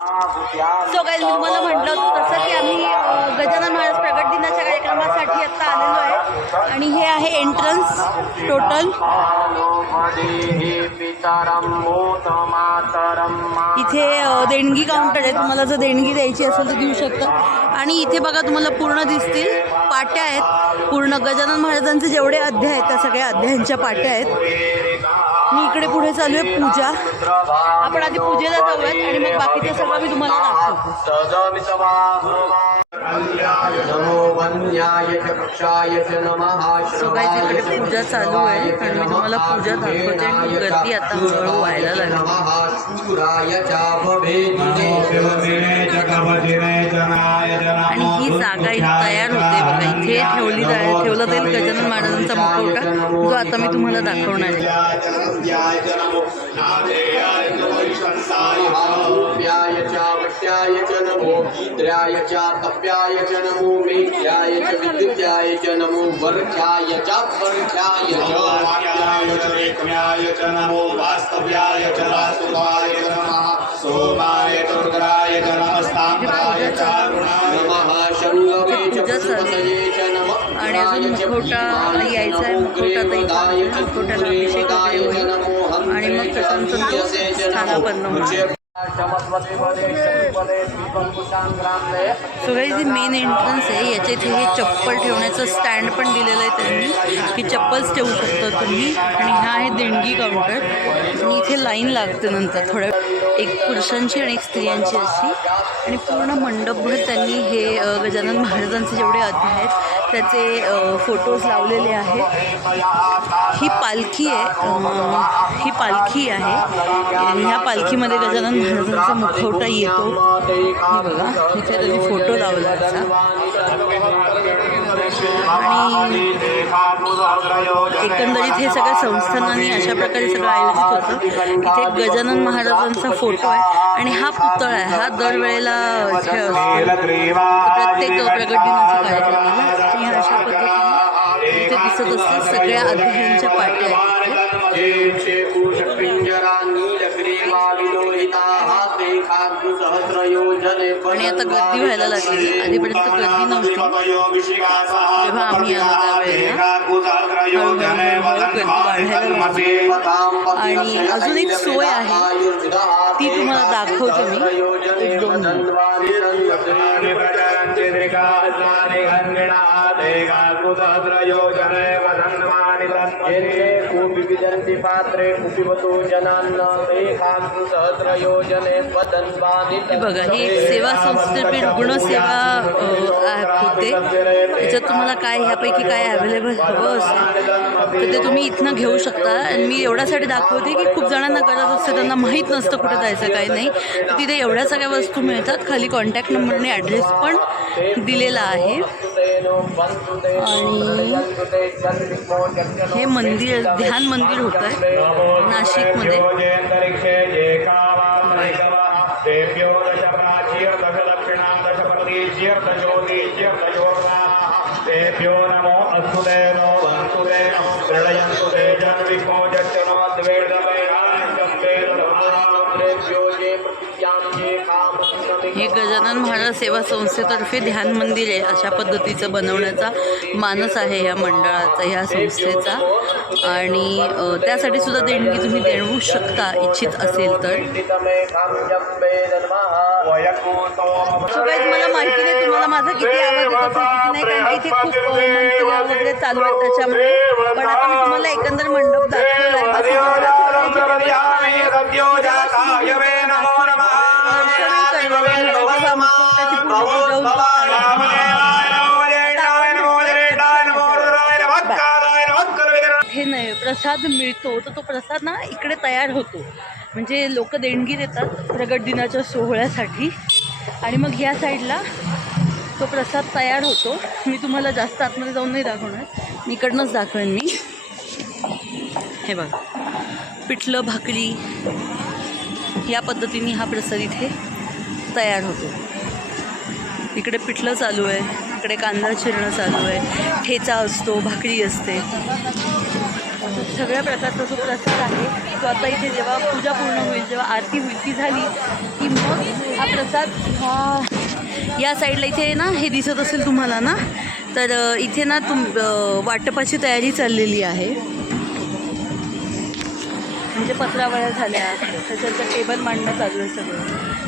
So guys, मी तुम्हाला म्हटलं होतं तसं की आम्ही गजानन महाराज प्रगट दिनाच्या कार्यक्रमासाठी आत्ता आलेलो आहे आणि हे आहे एंट्रन्स टोटल. इथे देणगी काउंटर आहे, तुम्हाला जर देणगी द्यायची असेल तर देऊ शकता. आणि इथे बघा तुम्हाला पूर्ण दिसतील पाट्या आहेत, पूर्ण गजानन महाराजांचे जेवढे अध्याय आहेत त्या सगळ्या अध्यायांच्या पाट्या आहेत. मी इकडे पुढे चालू आहे पूजा. आपण आधी पूजेला जाऊयात आणि मग बाकीचं सगळं मी तुम्हाला सगळ्याच इकडे पूजा चालू आहे आणि मी तुम्हाला पूजा दाखवते आणि गर्दी आता हळूहळू व्हायला लागली. आणि ही जागा इथे तयार होते बघा, इथे ठेवलं जाईल गजानन महाराजांचा मुखवटा, जो आता मी तुम्हाला दाखवणार आहे. तप्याय च नमो मेघ्याय च विद्युत्याय च नमो वर्षाय च वर्षाय च वाक्याय च रेक्म्याय च नमो वास्तव्याय च वासुदेवाय नमः सोमाय च रुद्राय च नमस्ताम्राय च नमः शंभवे च पशुपतये च नमः. आणि अजून मुखवटा यायचा आहे, मुखवटा मुखवट्याला अभिषेक होईल आणि मग त्याच्यानंतर स्थानापन्न होईल. सगळी जी मेन एंट्रन्स आहे याच्या इथे हे चप्पल ठेवण्याचं स्टँड पण दिलेलं आहे त्यांनी, की चप्पल्स ठेवू शकता तुम्ही. आणि हा आहे देणगी काउंटर आणि इथे लाईन लागते नंतर थोड्या, एक पुरुषांची आणि एक स्त्रियांची अशी. आणि पूर्ण मंडपभर त्यांनी हे गजानन महाराजांचे जेवढे अध्याय आहेत त्याचे फोटोज लावलेले आहेत. ही पालखी आहे, ही पालखी आहे. ह्या पालखीमध्ये गजानन महाराजांचा मुखवटा येतो. हे बघा इथे त्यांनी फोटो लावला त्याचा. आणि एकंदरीत हे सगळ्या संस्थानांनी अशा प्रकारे सगळं आयोजित होतं. इथे गजानन महाराजांचा फोटो आहे आणि हा पुतळा आहे, हा दरवेळेला इथे असतो प्रत्येक प्रगट दिनाच्या कार्यक्रमाला. ह्या अशा पद्धतीने इथे दिसत असतात सगळ्या अध्यायांच्या पाट्या आहेत. आणि आता गर्दी व्हायला लागली, आधीपर्यंत गर्दी नव्हती जेव्हा आम्ही आलो त्यावेळेला. गर्दी वाढायला लागली. आणि अजून एक सोय आहे ती तुम्हाला दाखवतो मी, एक दोन बघा. ही एक सेवा संस्थेतर्फे रुग्णसेवा होते. याच्यात तुम्हाला काय ह्यापैकी काय अवेलेबल हवं असेल तर ते तुम्ही इथनं घेऊ शकता. आणि मी एवढ्यासाठी दाखवते की खूप जणांना गरज असते, त्यांना माहीत नसतं कुठे जायचं काही नाही, तर तिथे एवढ्या सगळ्या वस्तू मिळतात. खाली कॉन्टॅक्ट नंबरने ॲड्रेस पण दिलेला आहे. आणि हे मंदिर ध्यान मंदिर होतं आहे नाशिकमध्ये. हे गजानन महाराज सेवा संस्थेतर्फे ध्यान मंदिर आहे. अशा पद्धतीचं बनवण्याचा मानस आहे या मंडळाचा, ह्या संस्थेचा. आणि त्यासाठी सुद्धा देणगी तुम्ही देऊ शकता इच्छित असेल तर. सगळ्यात मला माहिती नाही तुम्हाला माझा किती आवाज येत असेल किती नाही, कारण इथे खूप मंत्र वगैरे चालू आहेत त्याच्यामुळे. पण आता मी तुम्हाला एकंदर मंडप दाखवला आहे. हे नाही प्रसाद मिळतो तर तो प्रसाद ना इकडे तयार होतो, म्हणजे लोक देणगी देतात प्रगट दिनाच्या सोहळ्यासाठी आणि मग ह्या साईडला तो प्रसाद तयार होतो. मी तुम्हाला जास्त आतमध्ये जाऊन नाही दाखवणार, मी इकडनंच दाखवेन मी. हे बघा पिठलं भाकरी या पद्धतीने हा प्रसाद इथे तयार होतो. इकडे पिठलं चालू आहे, इकडे कांदा चिरणं चालू आहे, ठेचा असतो, भाकरी असते. सगळ्या प्रकारचा जो प्रसाद आहे तो आता इथे जेव्हा पूजा पूर्ण होईल, जेव्हा आरती होईल, ती झाली की मग हा प्रसाद या साईडला इथे ना हे दिसत असेल तुम्हाला ना, तर इथे ना वाटपाची तयारी चाललेली आहे. म्हणजे पत्रावळ्या झाल्या, त्याच्यानंतर टेबल मांडणं चालू आहे सगळं,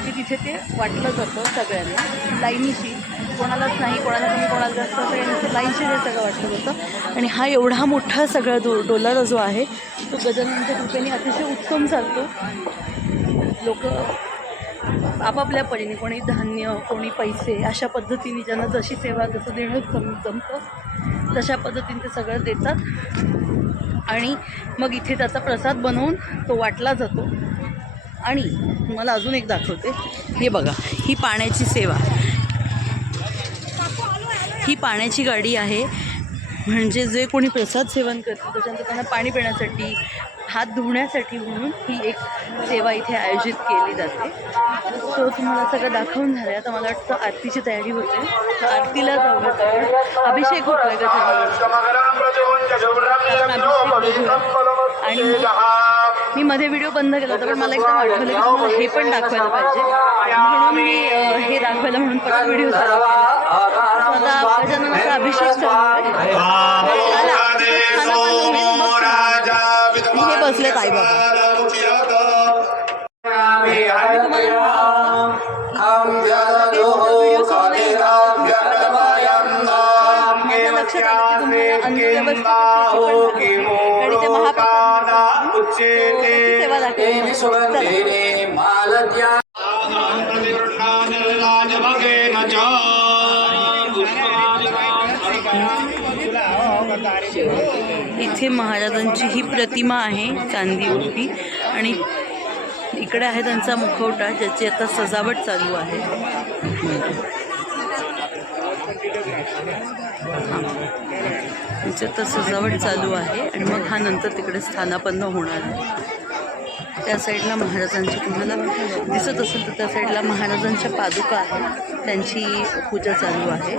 की तिथे ते वाटलं जातं सगळ्यांना लाईनीशी. कोणालाच नाही, कोणाला कमी, कोणाला जास्त, सगळ्यांनी लाईनशी हे सगळं वाटलं जातं. आणि हा एवढा मोठा सगळा डोलारा जो आहे तो गजाननच्या कृपेने अतिशय उत्तम चालतो. लोक आपापल्या परीने, कोणी धान्य, कोणी पैसे, अशा पद्धतीने ज्यांना जशी सेवा जसं देणं जमतं तशा पद्धतीने ते सगळं देतात. आणि मग इथे त्याचा प्रसाद बनवून तो वाटला जातो. आणि मला अजून एक दाखवते, हे बघा, ही पाण्याची सेवा, ही पाण्याची गाडी आहे. म्हणजे जे कोणी प्रसाद सेवन करतं त्याच्यानंतर त्यांना पाणी पिण्यासाठी, हात धुण्यासाठी म्हणून ही एक सेवा इथे आयोजित केली जाते. तो तुम्हाला सगळं दाखवून झालं. आता मला वाटतं आरतीची तयारी होते, तर आरतीला जाऊया. अभिषेक होतो आहे आणि मी मध्ये व्हिडिओ बंद केला होता, पण मला एकदम आठवलं की तुम्हाला हे पण दाखवायला पाहिजे, म्हणून मी हे दाखवायला म्हणून परत व्हिडिओ चालू केला. आता गजाननाचा अभिषेक चालू आहे. हे बसलेत आई बाबा. लक्षात आलं की तुम्हाला आणि ते महाप्रसाद सेवा दाखवली. इथे महाराजांची ही प्रतिमा आहे चांदीवरती, आणि इकडे आहे त्यांचा मुखवटा ज्याची आता सजावट चालू आहे. त्याची आता सजावट चालू आहे आणि मग हा नंतर तिकडे स्थानापन्न होणार आहे. त्या साईडला महाराजांची तुम्हाला दिसत असेल तर त्या साईडला महाराजांच्या पादुका आहेत, त्यांची पूजा चालू आहे.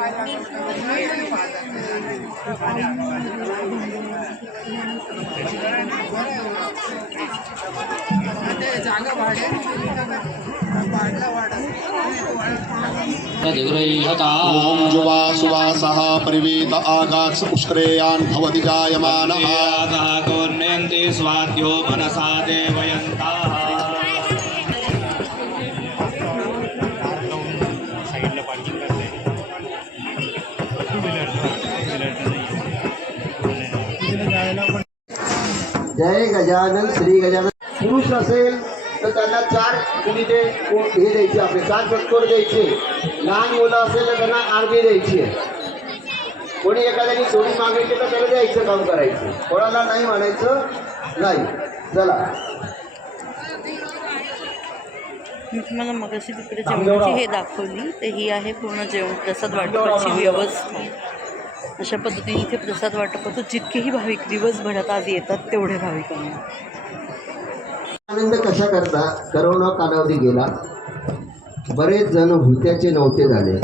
ओम जुवा सुवासः परिवीत आगात्स पुष्करेयान् भवति जायमानः आगाकोन्यन्ति स्वाद्यो मनसा देवयन्ताः. जय गजानन श्री गजानन. पुरुष असेल तर त्यांना 4 कुणी ते हे द्यायचे, आपले 4 चटकोर द्यायचे. लहान मुलं असेल तर त्यांना आरबी द्यायची आहे. कोणी एखाद्याने सोडी मागायची तर त्याला द्यायचं काम करायचं, कोणाला नाही म्हणायचं नाही. चला, मी तुम्हाला मगाशी तिकडे जेवणाची हे दाखवली, तर ही आहे पूर्ण जेवण प्रसाद वाटपाची व्यवस्था. अशा पद्धतीने इथे प्रसाद वाटप होतो. जितकेही भाविक दिवसभरात आज येतात तेवढे भाविकांना. आनंद कशा करता, करोना कालावधी गेला, बरेच जण भूत्याचे नव्हते झाले,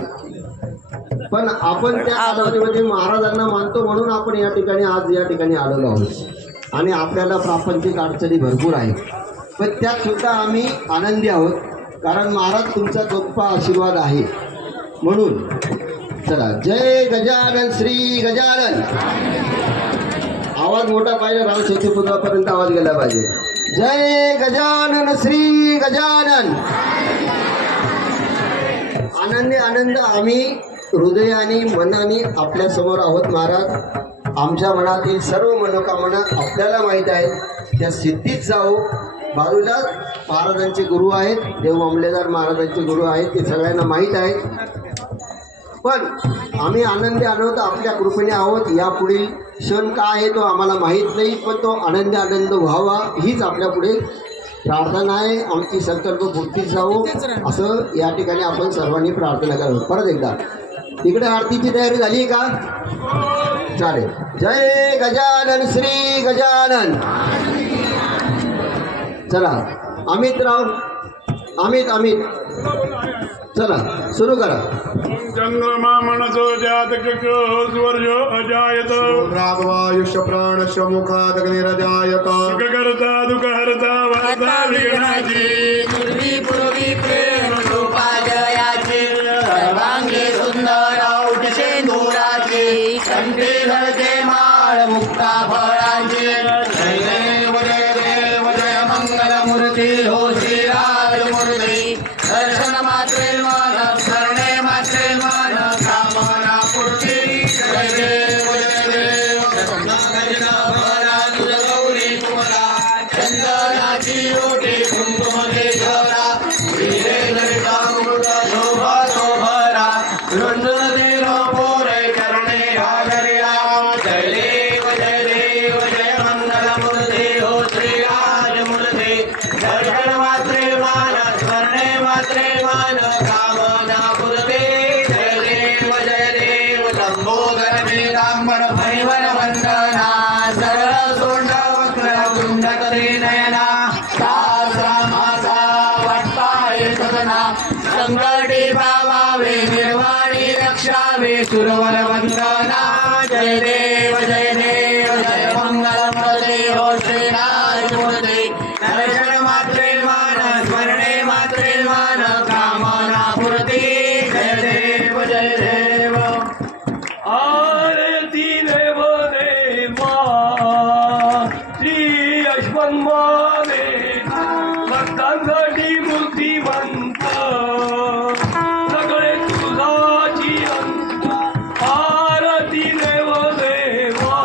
पण आपण त्या कालावधीमध्ये महाराजांना मानतो म्हणून आपण या ठिकाणी आज या ठिकाणी आलेलो आहोत. आणि आपल्याला प्रापंचिक अडचणी भरपूर आहेत, पण त्यात सुद्धा आम्ही आनंदी आहोत, कारण महाराज तुमचा गप्पा आशीर्वाद आहे. म्हणून चला, जय गजानन श्री गजानन. आवाज मोठा पाहिजे, राम शेतीपुत्रापर्यंत आवाज गेला पाहिजे. जय गजानन श्री गजानन. आनंद आम्ही हृदयाने मनाने आपल्या समोर आहोत महाराज. आमच्या मनातील सर्व मनोकामना आपल्याला माहीत आहेत, त्या सिद्धीत जाऊ. बाजूला महाराजांचे गुरु आहेत, देव मामलेदार महाराजांचे गुरु आहेत, ते सगळ्यांना माहीत आहेत. पण आम्ही आनंदी आनंद आपल्या कृपेने आहोत. यापुढील क्षण काय आहे तो आम्हाला माहीत नाही, पण तो आनंद व्हावा हीच आपल्या पुढे प्रार्थना आहे. आमची संकल्प पूर्तीच जावो असं या ठिकाणी आपण सर्वांनी प्रार्थना करावी. परत एकदा तिकडे आरतीची तयारी झाली का? चालेल. जय गजानन श्री गजानन. चला, अमित राव, अमित चला सुरू करा. चंद्रमा मनसो जातकक्षो स्वर्यो अजायत राघवायुष्य प्राणस्य मुखात अग्निरजायत सुखकर्ता दुःखहर्ता वार्ता विघ्नाची पूर्वी पूर्वी प्रेम कृपाजयाचे सर्वांगी सुंदर औटशे दोराचे कंठी धरते माळ मुक्ता फळांचे जय देव जय मंगलमूर्ती हो श्रीराजमूर्ती दर्शन मात्रे मन स्मरणे मात्रे मन कामना पूर्ती जय देव तुझ गौरी तुम्हाला चंदनाची ओटी कुंकुम देशरा हिरे ललिता मुकुट शोभा शोभरा रुंजुन देव पोरे करणे हाजरिया जय देव जय मंगलमूर्ती हो श्रीराजमूर्ती दर्शन मात्रे मान स्मरणे मात्रे मान कामना पूर्ते जय देव लंबोदर मेघांबर परिवर वंदना सरळ सोंड वक्र कुंड करे नयना सासरा माझा वाटपाय सदना संकटी पावावे निर्वाणी रक्षावे सुरवर वंदना जय देव जय मंगलमूर्ती हो श्रीराजमूर्ती दर्शन मात्रे मान स्मरणे मात्रे मान कामना पूर्ती जय देव आरती देव देवा श्री अश्वन्माने भक्तांसाठी मूर्तिमंत सगळे तुझाची अंत आरती देव देवा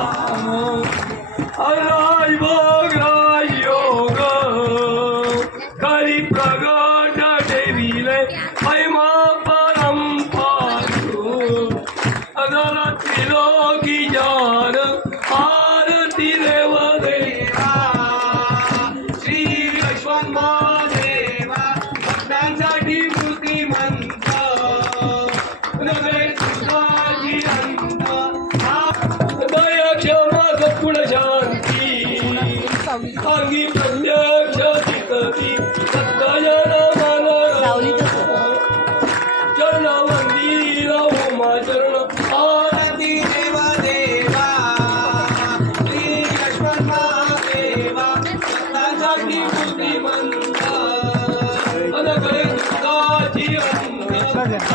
राजभोग राजयोग करी प्रगट देविले महिमा परंपारू अगला त्रिलोकी जान आरती देव देवा श्री यशवंत देवा भक्तांसाठी मूर्तिमंत नगरे तुझाची अंत दया क्षमा सद्गुण शांती अंगी प्रत्यक्ष चितती सत्यजन मन चरण मंदिर उमा चरण आरती देव देवा श्री यशवंत देवा भक्तांसाठी मूर्तिमंत अनगरे तुझाची अंत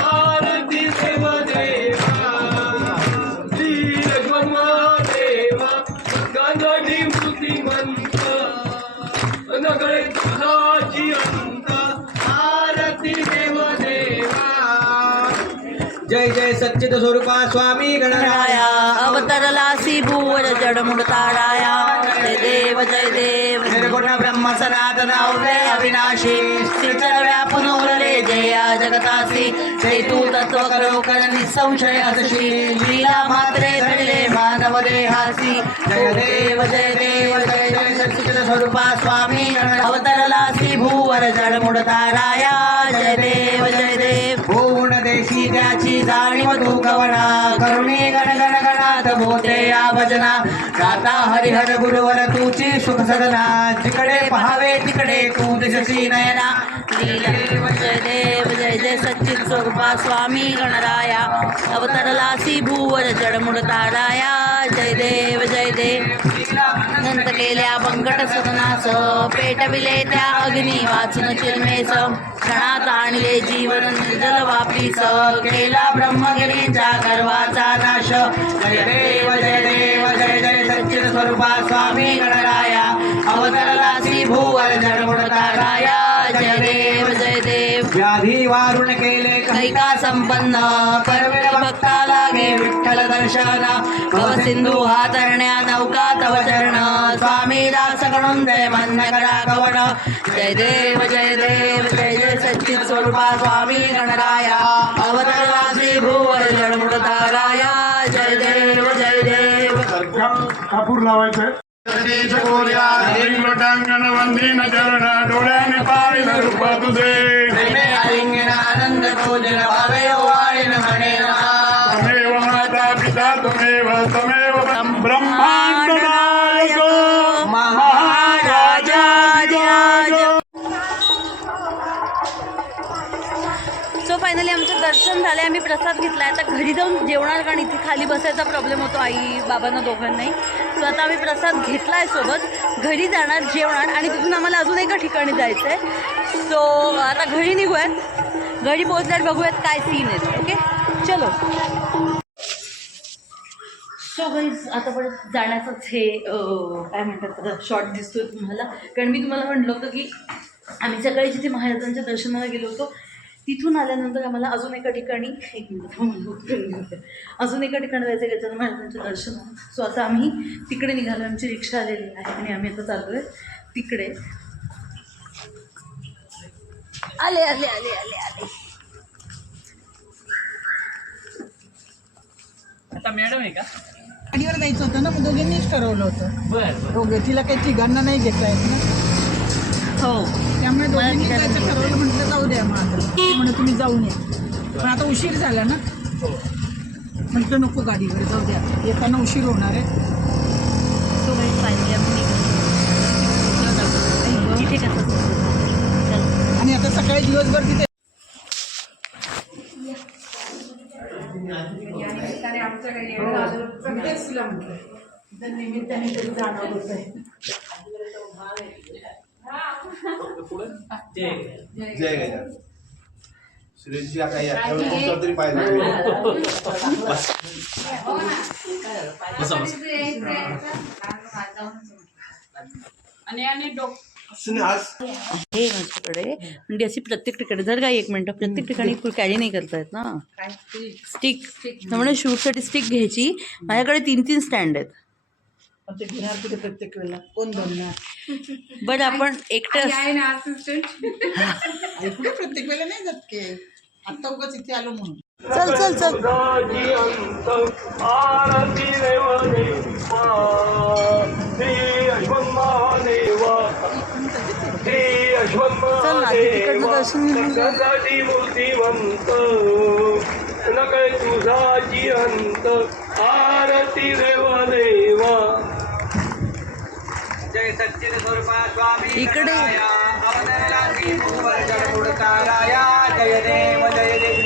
आरती देव देवा श्री यशवंत देवा भक्तांसाठी मूर्तिमंत अनगरे तुझाची अंत आरती देव देवा जय जय सच्चिद स्वरूपा स्वामी गणराया अवतरलासी भूवर जडमुड ताराया जय देव निर्गुण ब्रह्म सनातन अव्यय अविनाशी श्रीचर व्यापून उरले जया जगतासी चैतू तत्व करो कर निसंशय असशी लीला मात्रे घडले मानव देहासी जय देव जय सच्चिद स्वरूपा स्वामी अवतरलासी भूवर जडमुड ताराया जय देव पूर्ण देशी त्याची जाणीव तू कवना करुणे गण गण गणात भोते या भजना गाता हरिहर गुरुवर तुची सुख सदना जिकडे पहावे तिकडे तू दिससी नयना जय सच्चित स्वरूपा स्वामी गणराया अवतरलासी भूवर जडमुड ताराया जय देव नंत केल्या बंकट सदनास पेटविले त्या अग्नी वाचून चिलमेस क्षणात आणले जीवन निर्जल वापीस केला ब्रह्मगिरीचा गर्वाचा नाश जय देव जय सच्चिद स्वरूपा स्वामी गणराया अवतरलासी भूवर जडमुड ताराया जय देव व्याधी वारुण केले कैका संपन्न परवीर भक्ता लागे विठ्ठल दर्शन भव सिंधू हा तरण्या नौका तव चरण स्वामी दास गणून जय मन्न करा गवण जय देव जय सच्चित स्वरूपा स्वामी गणराया अवतरलासी भूवर जडमुड ताराया जय देव कापूर लावायचंय लोटांगण वंदीन चरण डोळ्याने पाहिलं रूप तुझे आनंद भोजन भावे वाळीन म्हणे तमेव माता पिता तमेव ब्रह्मांड नायक महाराजा फायनली आमचं दर्शन झालं, आम्ही प्रसाद घेतला आहे. आता घरी जाऊन जेवणार, कारण इथे खाली बसायचा प्रॉब्लेम होतो आई बाबांना दोघांनाही. सो आता आम्ही प्रसाद घेतला आहे सोबत, घरी जाणार, जेवणार आणि तिथून आम्हाला अजून एका ठिकाणी जायचं आहे. सो आता घरी निघूयात, घरी पोहोचल्यावर बघूयात काय सीन आहेत. ओके चलो. सो गाईज आता परत जाण्याचंच हे काय म्हणतात शॉर्ट दिसतोय तुम्हाला, कारण मी तुम्हाला म्हटलं होतं की आम्ही सकाळी जिथे महाराजांच्या दर्शनाला गेलो होतो तिथून आल्यानंतर आम्हाला अजून एका ठिकाणी अजून एका ठिकाणी जायचं आहे गजानन महाराजांच्या दर्शनाला. सो आता आम्ही तिकडे निघालो, आमची रिक्षा आलेली आहे आणि आम्ही आता चाललो आहे तिकडे. आले आले आले आले आले. आता मॅडम आहे का? गाडीवर जायचं होतं ना, मग दोघींनीच ठरवलं होतं. बरं दोघे, तिला काही तिघांना नाही घेतला येत ना, हो त्यामुळे दोघींनी जायचं ठरवलं. म्हटलं जाऊ द्या मग आता, म्हणून तुम्ही जाऊन या. पण आता उशीर झाला ना, म्हटलं नको गाडीवर जाऊ द्या, येताना उशीर होणार आहे. सो गाईज फायनली आम्ही तिथे कसं आणि आता सकाळी दिवसभर तिथे निमित्ताने तरी जाणवत होत आहे. जय गजानन. सुरेशजी आता या तेवढं तरी पाहिजे. हे माझ्याकडे म्हणजे अशी प्रत्येक ठिकाणी जर काही 1 मिनिट प्रत्येक ठिकाणी कॅरी नाही करता येत ना स्टिक, त्यामुळे शूटसाठी स्टिक घ्यायची. माझ्याकडे 3-3 स्टँड आहेत. ते घेणार कुठे प्रत्येक वेळेला, कोण बोलणार? बट आपण एकटं कुठे प्रत्येक वेळेला नाही जात की, आत्ता उगाच इथे आलो म्हणून. चल चल चल चल ना तिकडनं दर्शन घेऊन जाऊ. मूर्तिवंत नकळ तुझा जियंत आरती देव देवा. जय सच्चिद स्वरूपा स्वामी इकडे. अवतरलासी भूवर जडमुडकाराया. जय देव जय देव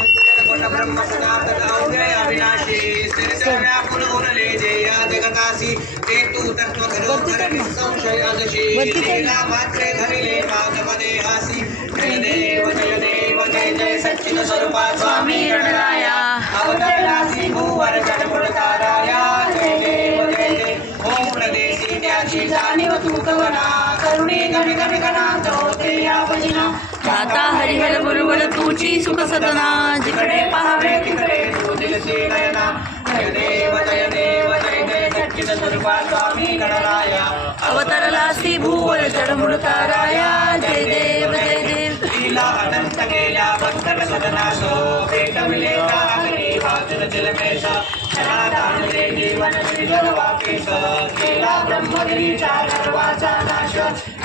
गुण ब्रह्म सनातन अव्यय अविनाशी. स्थिर व्यापुल उरले जया जगदासी. ते तू तत्व खरो संशय अदशी. लीला मात्रे धरिले पादपदे हासी. जय देव जय देव जय जय सच्चिद स्वरूपा स्वामी गणराया. अवतरलासी भूवर जडमुडकाराया. जय देव जय देव ओम प्रदेशी त्याची जाणीव तू कवना. करुणी गण गण गणांत होते या भजना. आता हरिहर बरोबर तुझी सुख सदना. जिकडे पाहावे तिकडे तू दिलशी नयना. जय देव जय देव जय जय सच्चिद स्वरूपा स्वामी गणराया. अवतरलासी भूवर जडमुडकाराया. जय देव जय देव. लीला अनंत केल्या बंधन सदनासो. पेट विलेता अग्नी वाचन जलमेश. शराधानले जीवन श्रीजल वाकेश. केला ब्रह्मगिरीचा गर्वाचा नाश.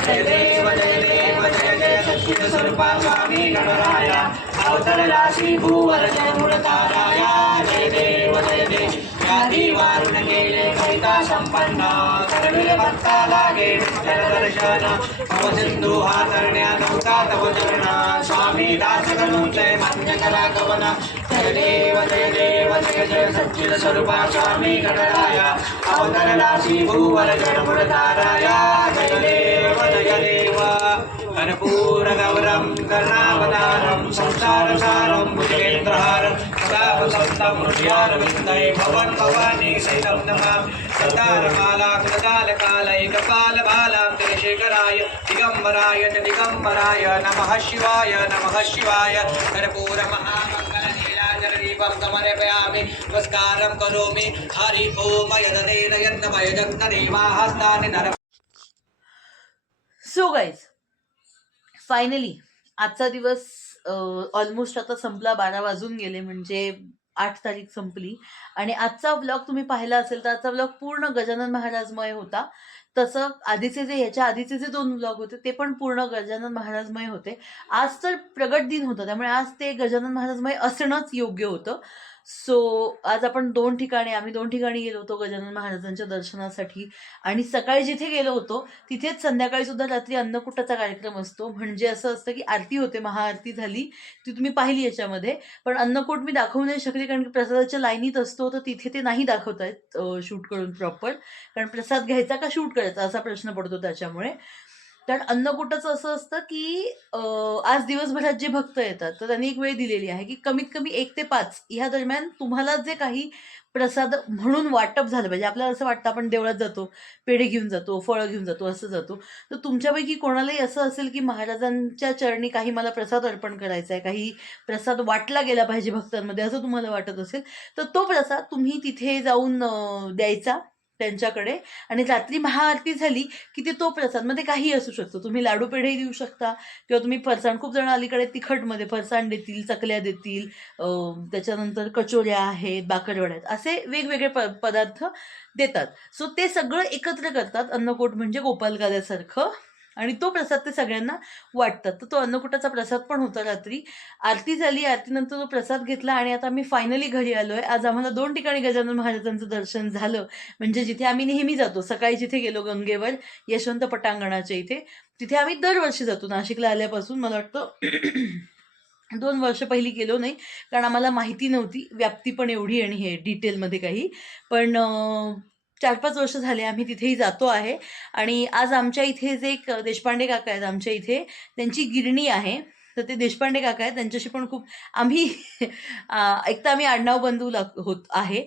जय देव जय देव जय जय सच्चिद स्वरूपा स्वामी गणराया. अवतरलासी भूवर जडमुडकाराया. जय देव जय देव. व्याधी वारुण केले कविता संपन्न. करविले भक्ता लागे विठ्ठल दर्शन. भव सिंधू हा तरण्या नौका तव चरण. स्वामी दास गणुजय मान्य करा गमन. जय देव जय देव जय जय सच्चिद स्वरूपा स्वामी गणराया. अवतरलासी भूवर जडमुडकाराया. जय देव जय देव. कर्पूर गौरम करुणावतारम संसारसारम भुजगेन्द्रहारम सदा वसन्तं हृदयारविन्दे भवन भवानी सहितं नमामि. सतारमाला कृतालकालैकपालबालां त्रिशेखराय दिगम्बराय च दिगम्बराय नमः शिवाय नमः शिवाय. कर्पूर महामङ्गलनीराजनदीपं समर्पयामि. नमस्कारं करोमि. हरि ओम यदनेन यन्नमय जग्नदेवाहस्तानि धर. सो गाईज फायनली आजचा दिवस ऑलमोस्ट आता संपला. 12 वाजून गेले, म्हणजे 8 तारीख संपली. आणि आजचा व्लॉग तुम्ही पाहिला असेल तर आजचा व्लॉग पूर्ण गजानन महाराजमय होता. तसं आधीचे जे ह्याच्या आधीचे जे 2 व्लॉग होते ते पण पूर्ण गजानन महाराजमय होते. आज तर प्रगट दिन होता, त्यामुळे आज ते गजानन महाराजमय असणंच योग्य होतं. सो आज आपण आम्ही दोन ठिकाणी गेलो होतो गजानन महाराजांच्या दर्शनासाठी. आणि सकाळी जिथे गेलो होतो तिथेच संध्याकाळी सुद्धा रात्री अन्नकूटाचा कार्यक्रम असतो. म्हणजे असं असतं की आरती होते, महाआरती झाली, ती तुम्ही पाहिली याच्यामध्ये. पण अन्नकूट मी दाखवू नाही शकले कारण की प्रसादाच्या लाईनीत असतो, तर तिथे ते नाही दाखवतायत शूट करून प्रॉपर. कारण प्रसाद घ्यायचा का शूट करायचा असा प्रश्न पडतो त्याच्यामुळे. कारण अन्नकूटाचं असं असतं की आज दिवसभरात जे भक्त येतात तर त्यांनी एक वेळ दिलेली आहे की कमीत कमी 1 ते 5 ह्या दरम्यान तुम्हाला जे काही प्रसाद म्हणून वाटप झालं पाहिजे. आपल्याला असं वाटतं आपण देवळात जातो, पेढे घेऊन जातो, फळं घेऊन जातो, असं जातो. तर तुमच्यापैकी कोणालाही असं असेल की महाराजांच्या चरणी काही मला प्रसाद अर्पण करायचा आहे, काही प्रसाद वाटला गेला पाहिजे भक्तांमध्ये असं तुम्हाला वाटत असेल, तर तो प्रसाद तुम्ही तिथे जाऊन द्यायचा त्यांच्याकडे. आणि रात्री महाआरती झाली की ते तो प्रसाद मध्ये काही असू शकतो. तुम्ही लाडू पेढेही देऊ शकता किंवा तुम्ही फरसाण, खूप जण अलीकडे तिखटमध्ये फरसाण देतील, चकल्या देतील, त्याच्यानंतर कचोऱ्या आहेत, बाकरवड्या आहेत, असे वेगवेगळे पदार्थ देतात. सो ते सगळं एकत्र करतात अन्नकूट म्हणजे गोपालगाद्यासारखं. आणि तो प्रसाद ते सगळ्यांना वाटतात. तर तो अन्नकूटाचा प्रसाद पण होता. रात्री आरती झाली, आरतीनंतर तो प्रसाद घेतला आणि आता आम्ही फायनली घरी आलोय. आज आम्हाला 2 ठिकाणी गजानन महाराजांचं दर्शन झालं. म्हणजे जिथे आम्ही नेहमी जातो, सकाळी जिथे गेलो गंगेवर यशवंत पटांगणाच्या इथे, तिथे आम्ही दरवर्षी जातो नाशिकला आल्यापासून. मला वाटतं 2 वर्ष पहिली गेलो नाही कारण आम्हाला माहिती नव्हती व्याप्ती पण एवढी आणि हे डिटेलमध्ये काही. पण 4-5 वर्ष झाले आम्ही तिथेही जातो आहे. आणि आज आमच्या इथे जे एक देशपांडे काका आहेत आमच्या इथे, त्यांची गिरणी आहे. तर ते देशपांडे काका आहेत, त्यांच्याशी पण खूप आम्ही एक तर आम्ही आडनाव बंधू होत आहे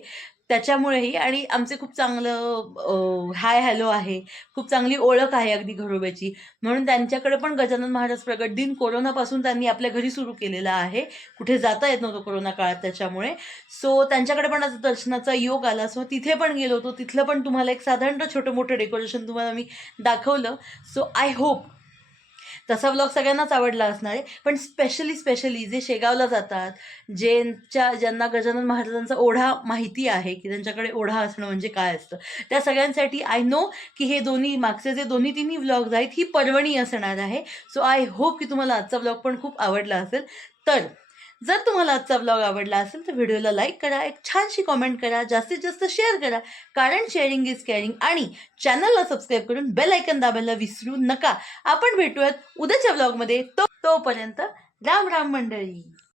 त्याच्यामुळेही, आणि आमचे खूप चांगलं हाय हॅलो आहे, खूप चांगली ओळख आहे अगदी घरोब्याची. म्हणून त्यांच्याकडे पण गजानन महाराज प्रगट दिन कोरोनापासून त्यांनी आपल्या घरी सुरू केलेला आहे. कुठे जाता येत नव्हतं कोरोना काळात त्याच्यामुळे. सो त्यांच्याकडे पण आज दर्शनाचा योग आला. सो तिथे पण गेलो होतो. तिथलं पण तुम्हाला एक साधारणतः छोटं मोठं डेकोरेशन तुम्हाला मी दाखवलं. सो आय होप तसा व्लॉग सगळ्यांनाच आवडला असणार आहे. पण स्पेशली जे शेगावला जातात, ज्यांना गजानन महाराजांचा ओढा माहिती आहे की त्यांच्याकडे ओढा असणं म्हणजे काय असतं, त्या सगळ्यांसाठी आय नो की हे मागचे जे 2-3 व्लॉग्स आहेत ही पर्वणी असणार आहे. सो आय होप की तुम्हाला आजचा व्लॉग पण खूप आवडला असेल. तर जर तुम्हाला आजचा व्लॉग आवडला असेल तर व्हिडिओला लाईक करा, एक छानशी कॉमेंट करा, जास्तीत जास्त शेअर करा, कारण शेअरिंग इज केअरिंग. आणि चॅनलला सबस्क्राईब करून बेल आयकन दाबायला विसरू नका. आपण भेटूयात उद्याच्या व्लॉगमध्ये. तोपर्यंत राम राम मंडळी.